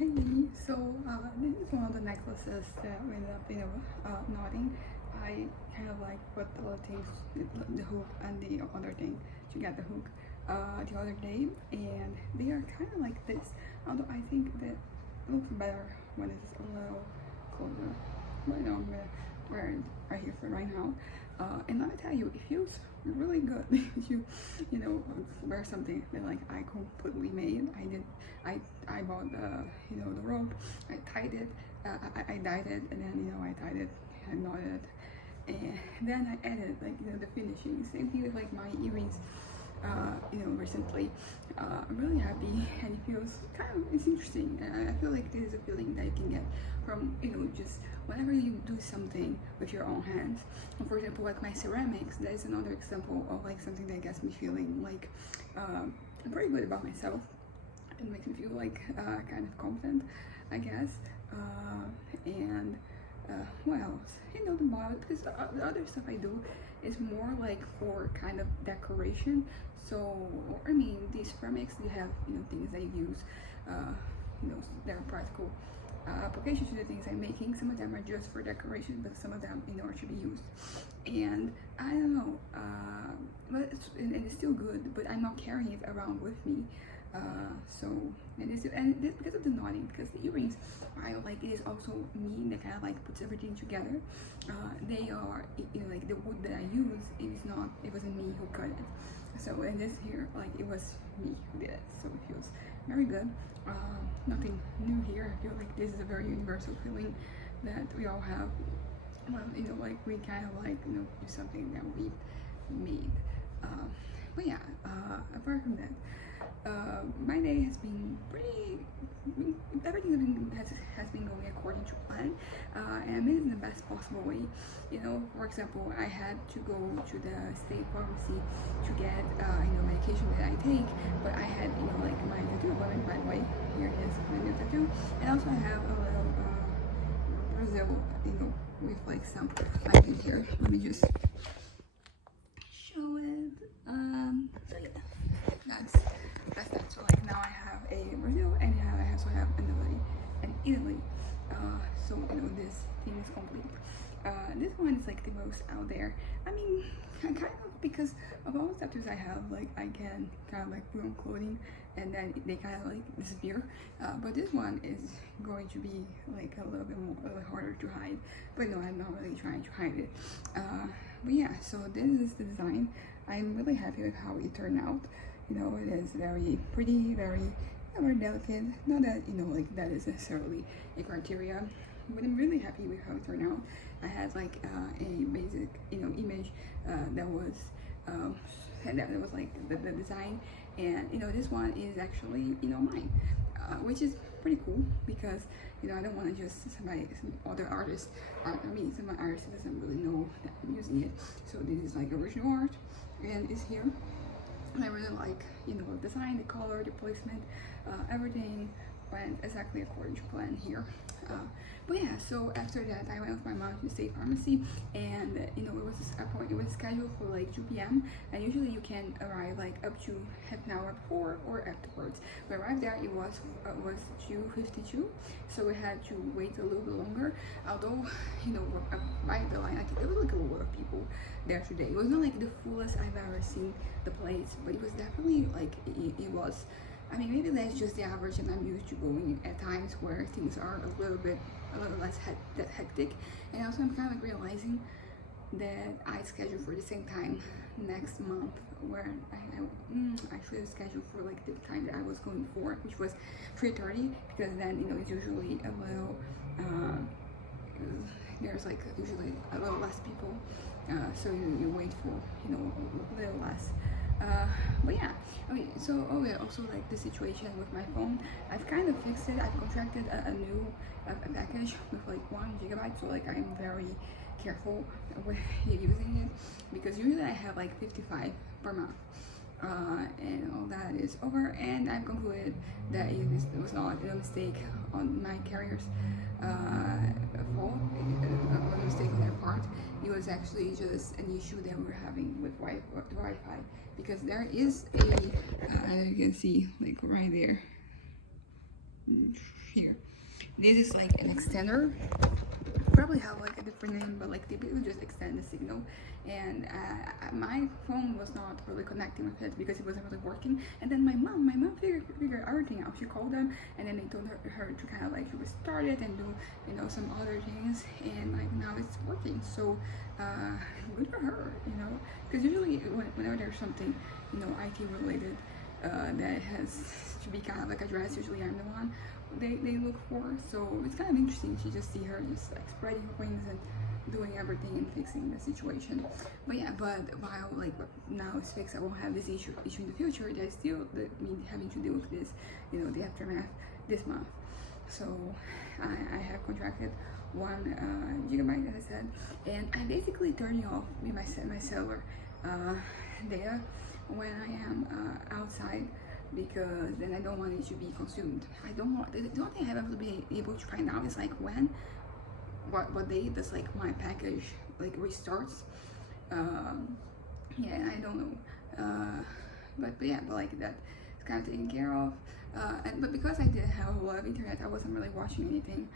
Hey, so this is one of the necklaces that we ended up, knotting. I kind of like put the little things, the hook and the other thing to get the hook the other day, and they are kind of like this. Although I think that it looks better when it's a little closer. But I'm gonna wear it right here for right now. And let me tell you, it feels really good if you wear something that like I completely made. I bought the rope. I tied it. I dyed it, and then I tied it. I knotted it, and then I added like the finishing. Same thing with like my earrings. Recently, I'm really happy, and it feels it's interesting. And I feel like this is a feeling that you can get from just whenever you do something with your own hands. And for example, like my ceramics, that is another example of like something that gets me feeling like I'm pretty good about myself. It makes me feel like kind of confident, I guess. And what else? The model, because the other stuff I do is more like for kind of decoration. So I mean, these ceramics, you have things that you use, that are practical applications to the things I'm making. Some of them are just for decoration, but some of them are to be used. And I don't know, but it's still good. But I'm not carrying it around with me. So because of the knotting, because the earrings I like, it is also me that kind of like puts everything together. They are like the wood that I use, it wasn't me who cut it. So in this here, like, it was me who did it, so it feels very good. Nothing new here. I feel like this is a very universal feeling that we all have. Like we kind of like do something that we made. But yeah, apart from that, my day has been everything has been going according to plan, and I made it in the best possible way. For example, I had to go to the state pharmacy to get medication that I take, but I had like my tattoo appointment. By the way, here it is, my new tattoo. And also I have a little Brazil, with like some items here. Let me just show it. So yeah, that's that. So like now I have a Brazil, and I also have an Italy. So this thing is complete. This one is like the most out there. I mean, kind of, because of all the tattoos I have, like I can kind of like put on clothing and then they kind of like disappear. But this one is going to be like a little bit harder to hide. But no, I'm not really trying to hide it. But yeah, so this is the design. I'm really happy with how it turned out. It is very pretty, very delicate. Not that like that is necessarily a criteria, but I'm really happy with how it turned out. I had like a basic image that was like the design, and this one is actually mine, which is pretty cool because I don't want to just some other artist art. I mean, some artist doesn't really know that I'm using it. So this is like original art, and it's here. And I really like the design, the color, the placement, everything went exactly according to plan here. But yeah, so after that I went with my mom to the state pharmacy, and it was scheduled for like 2 p.m. and usually you can arrive like up to half an hour before or afterwards. We arrived there, it was 2:52, so we had to wait a little bit longer. Although by the line, there was like a lot of people there today. It was not like the fullest I've ever seen the place, but it was definitely like it was. I mean, maybe that's just the average, and I'm used to going at times where things are a little less hectic. And also I'm kind of like realizing that I scheduled for the same time next month, where I actually scheduled for like the time that I was going for, which was 3:30, because then it's usually a little there's like usually a little less people, so you wait for a little less. But yeah, okay, so also like the situation with my phone, I've kind of fixed it. I've contracted a new package with like 1 GB, so like I'm very careful with using it, because usually I have like 55 per month. And all that is over, and I've concluded that it was not a mistake on my carrier's fault, a mistake on their part. It was actually just an issue that we're having with Wi-Fi, because there is a, as you can see, like right there, here. This is like an extender. Probably have like a different name, but like they basically just extend the signal. And my phone was not really connecting with it because it wasn't really working. And then my mom figured everything out. She called them, and then they told her to kind of like restart it and do, you know, some other things. And like now it's working. So good for her, you know. Because usually whenever there's something, you know, IT related that has to be kind of like addressed, usually I'm the one they look for. So it's kind of interesting to just see her just like spreading her wings and doing everything and fixing the situation. But yeah, but while like now it's fixed, I won't have this issue in the future. There's still me having to deal with this, you know, the aftermath this month. So I have contracted 1 gigabyte, as I said, and I'm basically turning off my cellular data when I am outside, because then I don't want it to be consumed. I don't want, the only thing I haven't been able to find out is like what day does like my package like restarts. Yeah, I don't know. But yeah, but like that it's kind of taken care of. But because I did have a lot of internet, I wasn't really watching anything.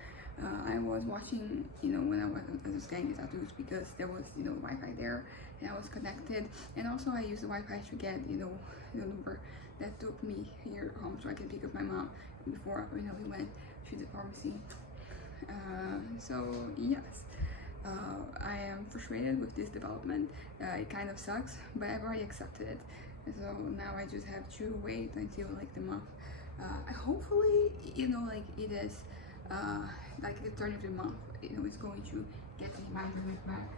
I was watching, you know, when I was getting the tattoos, because there was, you know, Wi-Fi there and I was connected. And also I used the Wi-Fi to get, you know, the number that took me here home so I can pick up my mom before we went to the pharmacy. So yes, I am frustrated with this development. It kind of sucks, but I've already accepted it. So now I just have to wait until like the month. Hopefully, you know, like it is like the turn of the month, you know, it's going to get me my internet back,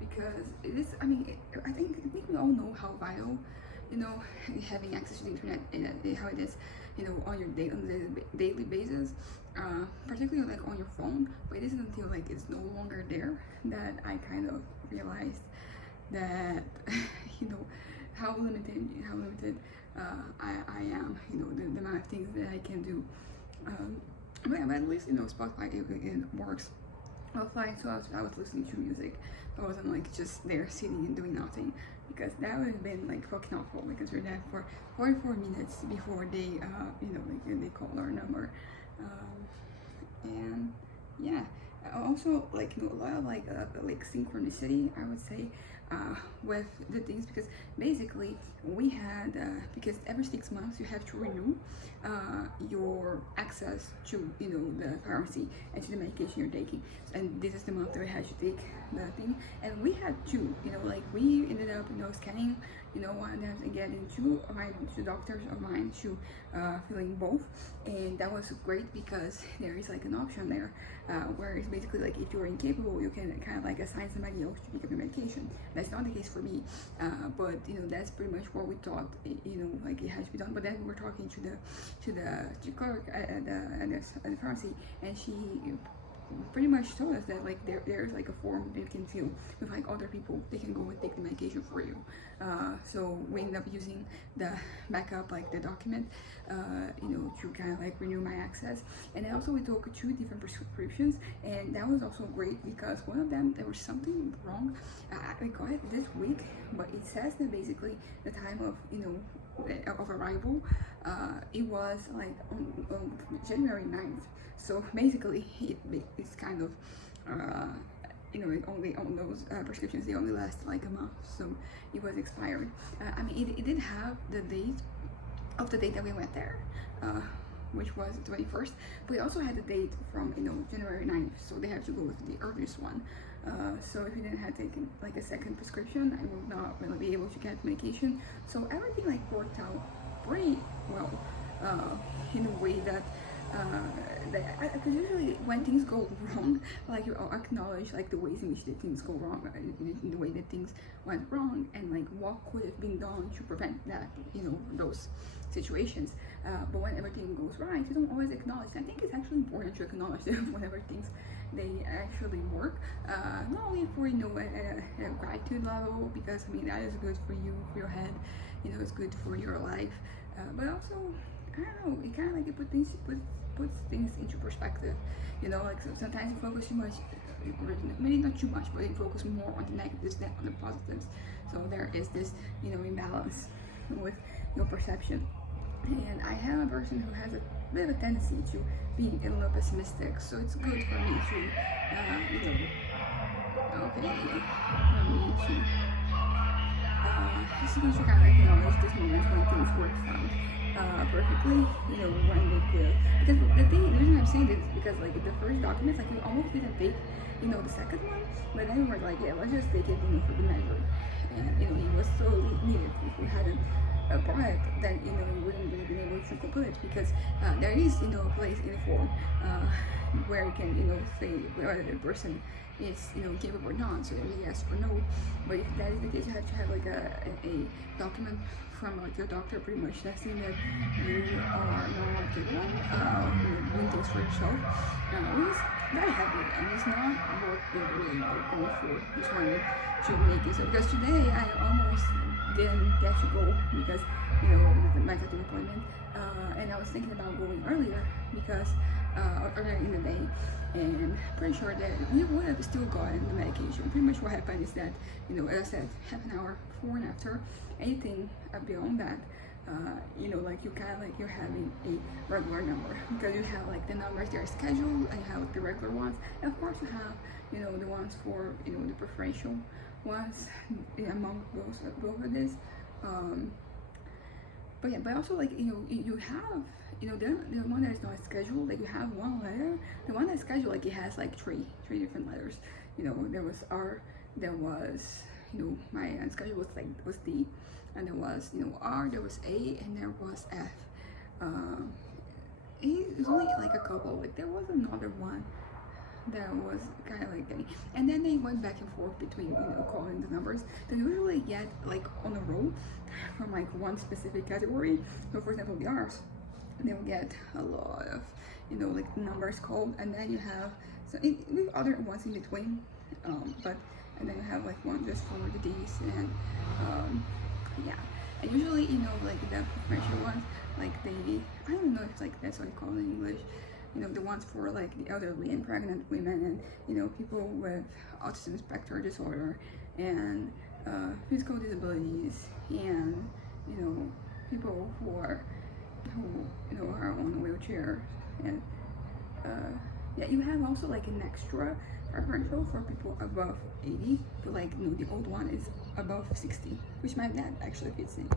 because it is, I mean, I think we all know how vital, you know, having access to the internet and how it is, you know, on your daily basis, particularly like on your phone. But it isn't until like it's no longer there that I kind of realized that you know how limited I am, you know, the amount of things that I can do. But at least, you know, Spotify it works offline, so I was listening to music. I wasn't like just there sitting and doing nothing, because that would have been like fucking awful, because we're there for 44 minutes before they you know, like they call our number. And yeah, also like, you know, a lot of like synchronicity, I would say, with the things, because basically we had because every 6 months you have to renew your access to, you know, the pharmacy and to the medication you're taking. And this is the month that we had to take the thing, and we had to, you know, like we ended up, you know, scanning, you know, one of them and getting two doctors of mine to filling both. And that was great, because there is like an option there where it's basically like if you're incapable, you can kind of like assign somebody else to pick up your medication. That's not the case for me, but you know, that's pretty much what we thought, you know, like it has to be done. But then we're talking to the clerk at the pharmacy, and she pretty much told us that like there's like a form they can fill with like other people. They can go and take the medication for you. So we ended up using the backup, like the document, you know, to kind of like renew my access. And then also we took 2 different prescriptions, and that was also great, because one of them, there was something wrong. I got it this week, but it says that basically the time of, you know, of arrival, it was like on January 9th. So basically it's kind of you know, it only on those prescriptions, they only last like a month, so it was expired. I mean, it did have the date of the date that we went there, which was the 21st, but it also had the date from, you know, January 9th, so they have to go with the earliest one. So if you didn't have taken like a second prescription, I would not really be able to get medication. So everything like worked out pretty well, in a way that because usually when things go wrong, like you acknowledge like the ways in which the things go wrong, in the way that things went wrong, and like what could have been done to prevent that, you know, those situations. But when everything goes right, you don't always acknowledge. I think it's actually important to acknowledge them whenever things they actually work, not only for, you know, a gratitude level, because I mean that is good for you, for your head, you know, it's good for your life, but also, I don't know, it kind of like it puts things into perspective, you know, like sometimes you focus too much, maybe not too much, but you focus more on the negatives than on the positives. So there is this, you know, imbalance with your perception. And I have a person who has a bit of a tendency to be a little pessimistic. So it's good for me to, it's good to kind of acknowledge this moment when things work out perfectly, when they could. Because the reason I'm saying this is because like the first documents, like we almost didn't take, the second one, but then we were like, yeah, let's just take it, for the measure. And it was so needed. If we hadn't brought it, then we wouldn't really been able to complete it, because there is a place in the form where you can say whether the person is capable or not, so there's yes or no. But if that is the case, you have to have like a document from like your doctor pretty much testing that you are not capable of doing things for yourself. It's very heavy, and it's not what we really are going for. Just wanted to make it so, because today I almost didn't get to go because with my doctor appointment, and I was thinking about going earlier because earlier in the day, and pretty sure that we would have still gotten the medication. Pretty much what happened is that, as I said, half an hour before and after, anything beyond that, like you kind of like you're having a regular number, because you have like the numbers that are scheduled, and you have like the regular ones, and of course you have the ones for the preferential ones among both of this. But yeah, but also like you have the one that is not scheduled, like you have one letter. The one that's scheduled, like it has like three different letters. There was R, there was my unscheduled was D, and there was R, there was A, and there was F. It was only like a couple. Like there was another one that was kind of like any, and then they went back and forth between calling the numbers. They usually get like on a roll from like one specific category. So for example, the R's, they'll get a lot of like numbers called, and then you have with other ones in between, and then you have like one just for the D's, and yeah. And usually like the preferential ones, like I don't know if like that's what you call it in English, the ones for like the elderly and pregnant women, and people with autism spectrum disorder, and physical disabilities, and people who are on a wheelchair, and yeah, you have also like an extra preferential for people above 80, but like the old one is above 60, which my dad actually fits in.